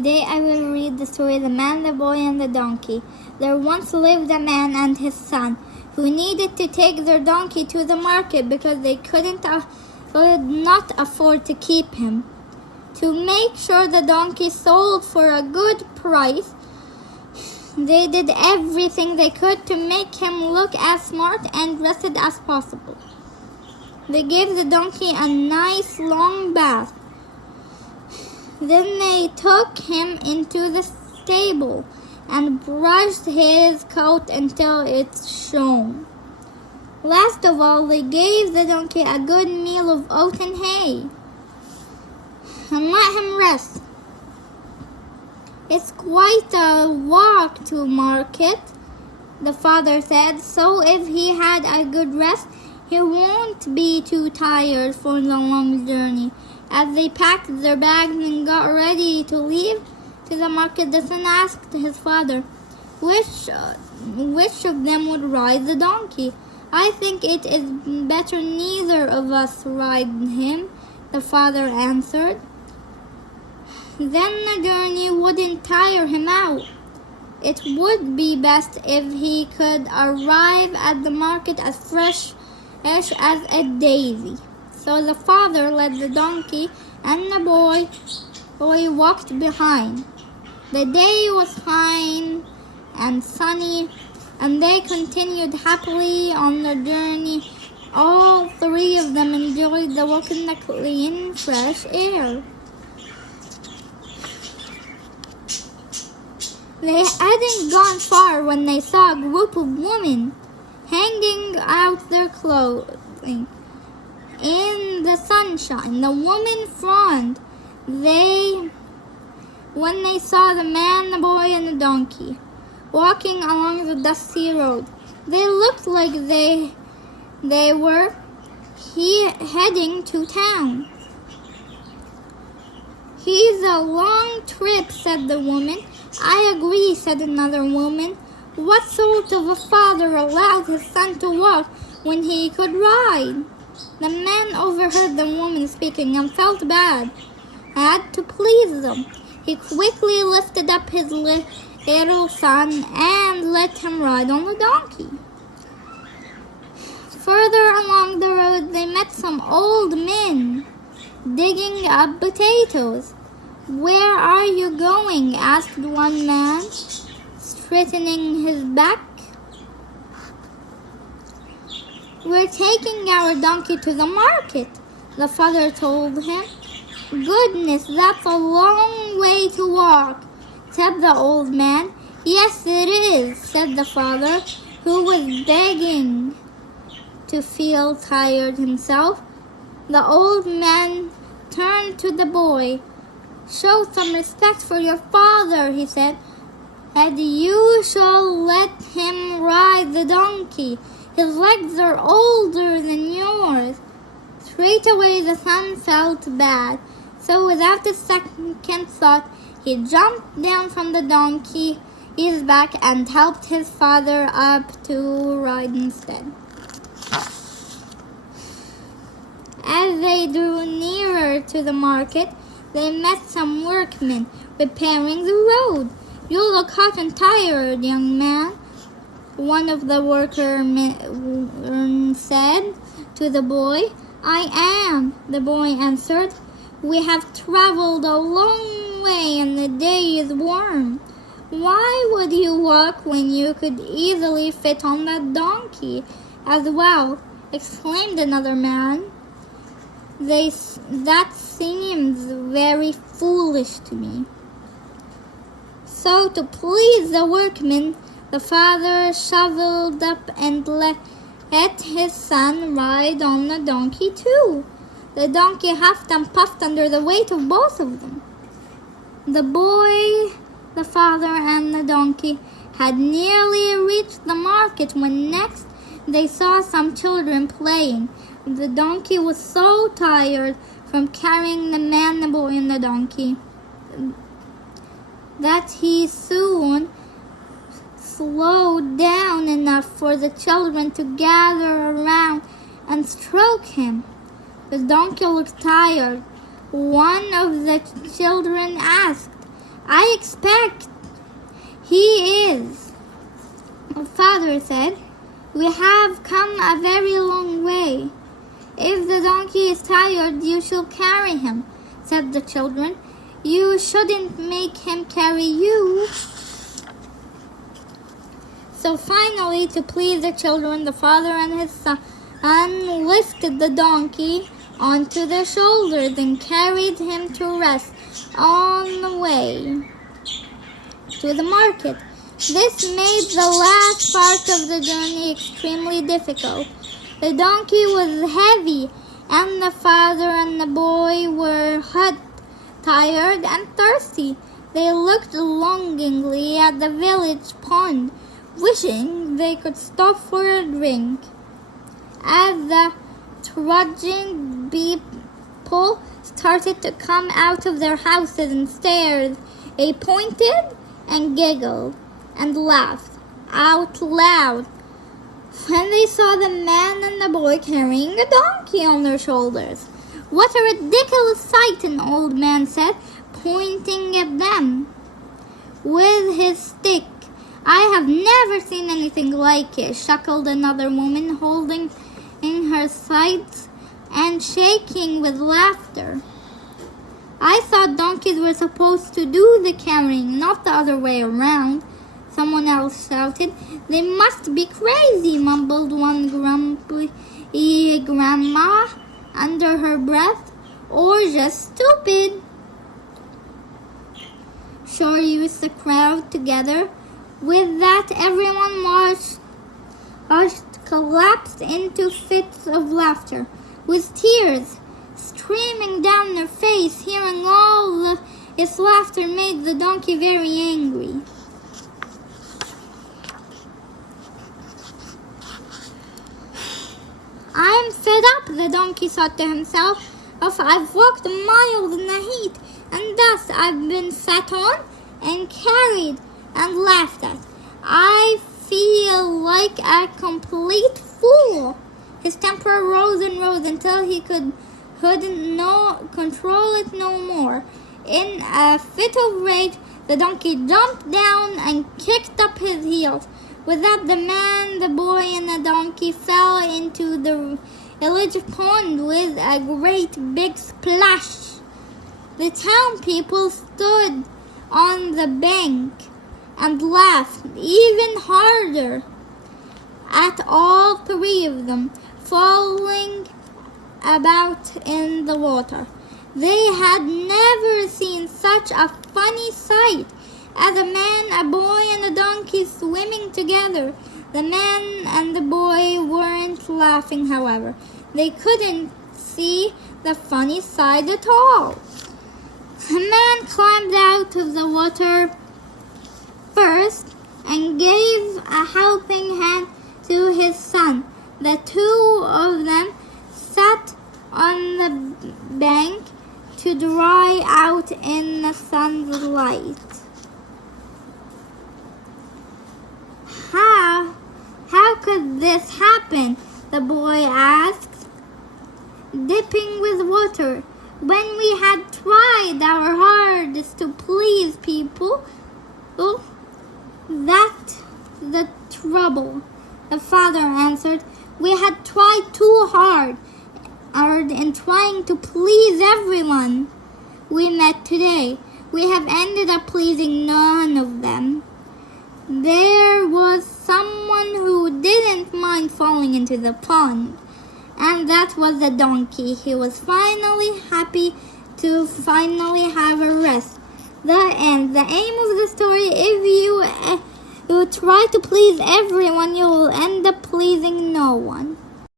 Today I will read the story The Man, the Boy, and the Donkey. There once lived a man and his son who needed to take their donkey to the market because they could not afford to keep him. To make sure the donkey sold for a good price, they did everything they could to make him look as smart and dressed as possible. They gave the donkey a nice long bath. Then they took him into the stable and brushed his coat until it shone. Last of all, they gave the donkey a good meal of oat and hay and let him rest. "It's quite a walk to market," the father said, "so if he had a good rest, he won't be too tired for the long journey." As they packed their bags and got ready to leave to the market, the son asked his father which of them would ride the donkey. "I think it is better neither of us ride him," the father answered. "Then the journey wouldn't tire him out. It would be best if he could arrive at the market as fresh as a daisy." So the father led the donkey and the boy walked behind. The day was fine and sunny, and they continued happily on their journey. All three of them enjoyed the walk in the clean, fresh air. They hadn't gone far when they saw a group of women hanging out their clothing in the sunshine. The women frowned when they saw the man, the boy, and the donkey walking along the dusty road. They looked like they were heading to town. "He's a long trip," said the woman. "I agree," said another woman. "What sort of a father allowed his son to walk when he could ride?" The man overheard the woman speaking and felt bad. Had to please them. He quickly lifted up his little son and let him ride on the donkey. Further along the road, they met some old men digging up potatoes. "Where are you going?" asked one man, straightening his back. "We're taking our donkey to the market," the father told him. "Goodness, that's a long way to walk," said the old man. "Yes, it is," said the father, who was beginning to feel tired himself. The old man turned to the boy. "Show some respect for your father," he said, "and you shall let him ride the donkey. His legs are older than yours." Straight away the son felt bad, so without a second thought, he jumped down from the donkey's back and helped his father up to ride instead. As they drew nearer to the market, they met some workmen repairing the road. "You look hot and tired, young man," one of the workmen said to the boy. "I am," the boy answered. "We have traveled a long way and the day is warm." "Why would you walk when you could easily fit on that donkey as well?" exclaimed another man. "That seems very foolish to me." So to please the workmen, the father shoveled up and let his son ride on the donkey too. The donkey huffed and puffed under the weight of both of them. The boy, the father, and the donkey had nearly reached the market when next they saw some children playing. The donkey was so tired from carrying the man, the boy, and the donkey that he soon slowed down enough for the children to gather around and stroke him. The donkey looked tired. One of the children asked, I expect he is. The father said, we have come a very long way. If the donkey is tired, you shall carry him, said the children. You shouldn't make him carry you. So finally, to please the children, the father and his son lifted the donkey onto their shoulders and carried him to rest on the way to the market. This made the last part of the journey extremely difficult. The donkey was heavy, and the father and the boy were hot, tired, and thirsty. They looked longingly at the village pond, wishing they could stop for a drink. As the trudging people started to come out of their houses and stairs, they pointed and giggled and laughed out loud when they saw the man and the boy carrying a donkey on their shoulders. What a ridiculous sight, an old man said, pointing at them with his stick. I have never seen anything like it, chuckled another woman, holding in her sides and shaking with laughter. I thought donkeys were supposed to do the carrying, not the other way around, someone else shouted. They must be crazy, mumbled one grumpy grandma under her breath, or just stupid. Sure, used the crowd together. With that, everyone collapsed into fits of laughter, with tears streaming down their face. Hearing all its laughter made the donkey very angry. I'm fed up, the donkey thought to himself. I've walked miles in the heat, and thus I've been sat on and carried and laughed at. I feel like a complete fool. His temper rose and rose until he couldn't control it no more. In a fit of rage, the donkey jumped down and kicked up his heels. With that, the man, the boy, and the donkey fell into the village pond with a great big splash. The town people stood on the bank and laughed even harder at all three of them falling about in the water. They had never seen such a funny sight as a man, a boy, and a donkey swimming together. The man and the boy weren't laughing, however. They couldn't see the funny side at all. The man climbed out of the water first and gave a helping hand to his son. The two of them sat on the bank to dry out in the sun's light. How could this happen? The boy asked, dipping with water. When we had tried our hardest to please people, that's the trouble, the father answered. We had tried too hard in trying to please everyone we met today. We have ended up pleasing none of them. There was someone who didn't mind falling into the pond, and that was the donkey. He was finally happy to finally have a rest. The end. The aim of the story, if you try to please everyone, you will end up pleasing no one.